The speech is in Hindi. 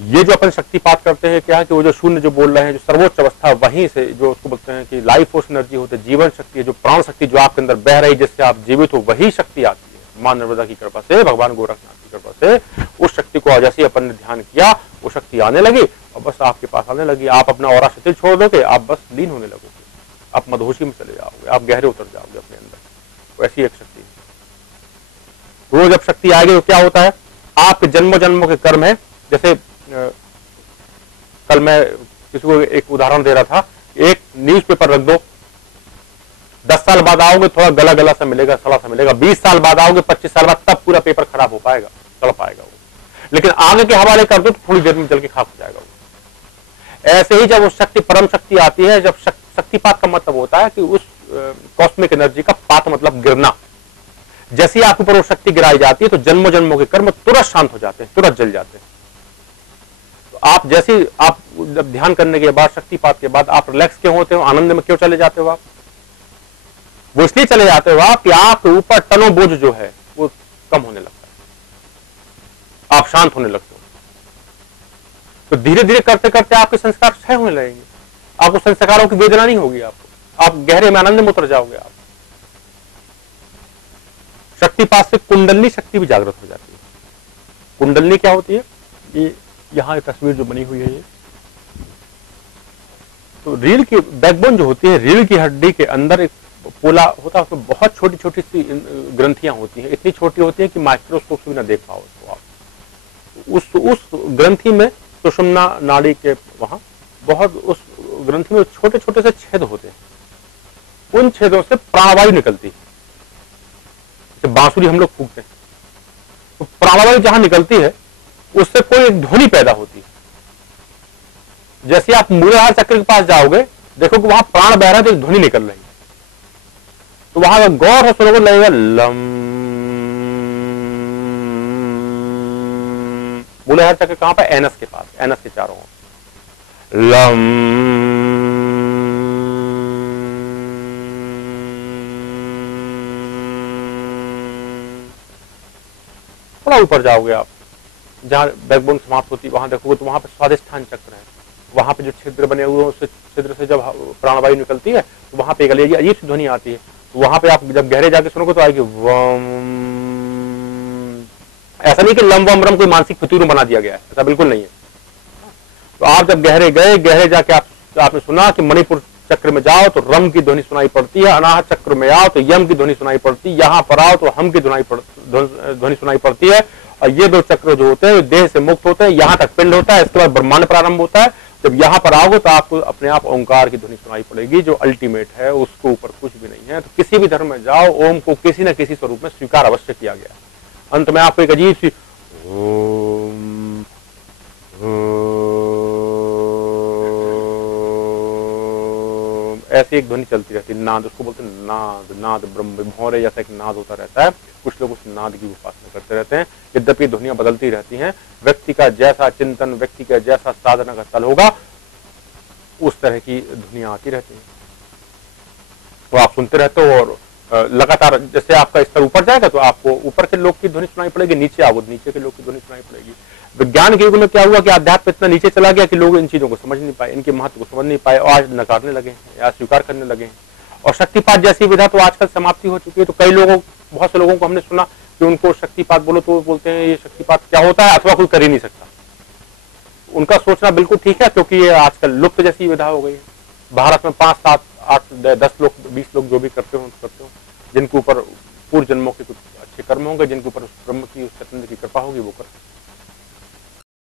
ये जो अपन शक्तिपात करते हैं क्या है कि वो जो शून्य जो बोल रहे हैं, जो सर्वोच्च अवस्था, वहीं से जो उसको बोलते हैं कि लाइफ फोर्स एनर्जी होती है, जीवन शक्ति है, जो प्राण शक्ति जो आपके अंदर बह रही, जिससे आप जीवित हो, वही शक्ति आती है मां नर्मदा की कृपा से, भगवान गोरखनाथ की कृपा से। उस शक्ति को जैसे अपन ने ध्यान किया, वो शक्ति आने लगी और बस आपके पास आने लगी। आप अपना ऑरा शिथिल छोड़ दोगे, आप बस लीन होने लगोगे, आप मदहोशी में चले जाओगे, आप गहरे उतर जाओगे अपने अंदर। तो ऐसी एक शक्ति है। वो जब शक्ति आएगी तो क्या होता है, आपके जन्मों जन्मों के कर्म है। जैसे कल मैं किसी को एक उदाहरण दे रहा था, एक न्यूज़पेपर रख दो, 10 साल बाद आओगे थोड़ा गला गला सा मिलेगा, सड़ा सा मिलेगा, 20 साल बाद आओगे, 25 साल बाद, तब पूरा पेपर खराब हो पाएगा, सड़ पाएगा वो। लेकिन आगे के हवाले कर दो तो थोड़ी देर में जल के खाक हो जाएगा वो। ऐसे ही जब वो शक्ति, परम शक्ति आती है, जब शक्तिपात का मतलब होता है कि उस कॉस्मिक एनर्जी का पात मतलब गिरना। जैसे ही आपके ऊपर वो शक्ति गिराई जाती है तो जन्मों जन्मों के कर्म तुरंत शांत हो जाते हैं, तुरंत जल जाते हैं। तो आप जैसे आप जब ध्यान करने के बाद, शक्तिपात के बाद आप रिलैक्स क्यों होते हो, आनंद में क्यों चले जाते हो आप? वो इसलिए चले जाते हो आप कि आपके ऊपर टनों बोझ जो है वो कम होने लगता है, आप शांत होने लगते हो। तो धीरे धीरे करते करते आपके संस्कार क्षय होने लगेंगे, आपको संस्कारों की वेदना नहीं होगी, आपको आप गहरे में आनंद में उतर जाओगे आप। शक्तिपात से कुंडलनी शक्ति भी जागृत हो जाती है। कुंडलनी क्या होती है? ये यहां एक तस्वीर जो बनी हुई है, ये तो रीढ़ की बैकबोन जो होती है, रीढ़ की हड्डी के अंदर एक पोला होता है, उसमें बहुत छोटी छोटी सी ग्रंथियां होती हैं, इतनी छोटी होती हैं कि माइक्रोस्कोप से भी ना देख पाओ उसको आप। उस ग्रंथि में सुषुम्ना नाड़ी के वहां बहुत, उस ग्रंथि में छोटे छोटे से छेद होते हैं, उन छेदों से प्राणवायु निकलती है। जैसे बांसुरी हम लोग फूंकते हैं तो प्राणवायु जहां निकलती है उससे कोई एक ध्वनि पैदा होती है। जैसे आप मूलाधार चक्र के पास जाओगे, देखो कि वहां प्राण बह रहा है तो एक ध्वनि निकल रही है, तो वहां गौर से सुनोगे लगेगा लम। मूलाधार चक्र कहां पर? एनस के पास, एनस के चारों ओर लम। थोड़ा ऊपर जाओगे आप, जहां बैकबोन समाप्त होती है, वहां देखोगे तो वहां पे स्वादिष्ठान चक्र है, वहां पे जो छिद्र बने हुए हैं, उस छिद्र से जब प्राणवायु निकलती है तो वहां पे एक अजीब सी ध्वनि आती है। तो वहां पे आप जब गहरे जाके सुनोगे तो आएगी वम। ऐसा नहीं कि लम वम रम कोई मानसिक फितूर बना दिया गया है, ऐसा बिल्कुल नहीं है। तो आप जब गहरे गए, गहरे जाके आपने सुना कि मणिपुर चक्र में जाओ तो रम की ध्वनि सुनाई पड़ती है, अनाहत चक्र में आओ तो यम की ध्वनि सुनाई पड़ती है, यहां पर आओ तो हम की ध्वनि सुनाई पड़ती है। और ये दो चक्र जो होते हैं देह से मुक्त होते हैं, यहां तक पिंड होता है, इसके बाद ब्रह्मांड प्रारंभ होता है। जब यहां पर आओगे तो आपको अपने आप ओंकार की ध्वनि सुनाई पड़ेगी, जो अल्टीमेट है, उसको ऊपर कुछ भी नहीं है। तो किसी भी धर्म में जाओ, ओम को किसी न किसी स्वरूप में स्वीकार अवश्य किया गया। अंत में आपको एक अजीब सी ओम ऐसी एक ध्वनि चलती रहती है, नाद, उसको बोलते हैं नाद। नाद ब्रह्म भौरे जैसा एक नाद होता रहता है। कुछ लोग उस नाद की उपासना करते रहते हैं। यद्यपि ध्वनियां बदलती रहती हैं, व्यक्ति का जैसा चिंतन, व्यक्ति का जैसा साधना का तल होगा, उस तरह की ध्वनियां आती रहती हैं। तो आप सुनते रहते हो और लगातार जैसे आपका स्तर ऊपर जाएगा तो आपको ऊपर के लोग की ध्वनि सुनाई पड़ेगी, नीचे आओ नीचे के लोग की ध्वनि सुनाई पड़ेगी। विज्ञान के युग में क्या हुआ कि अध्यात्म इतना नीचे चला गया कि लोग इन चीजों को समझ नहीं पाए, इनके महत्व को समझ नहीं पाए और आज नकारने लगे हैं या स्वीकार करने लगे हैं। और शक्तिपात जैसी विधा तो आजकल समाप्ति हो चुकी है। तो कई लोगों, बहुत से लोगों को हमने सुना कि उनको शक्तिपात बोलो तो बोलते हैं ये शक्तिपात क्या होता है, अथवा कोई कर ही नहीं सकता। उनका सोचना बिल्कुल ठीक है, क्योंकि ये आजकल लुप्त जैसी विधा हो गई है। भारत में 5, 7, 8, 10 लोग, 20 लोग जो भी करते हो जिनके ऊपर पूर्व जन्मों के कुछ अच्छे कर्म होंगे, जिनके ऊपर ब्रह्म की, उस चैतन्य की कृपा होगी, वो कर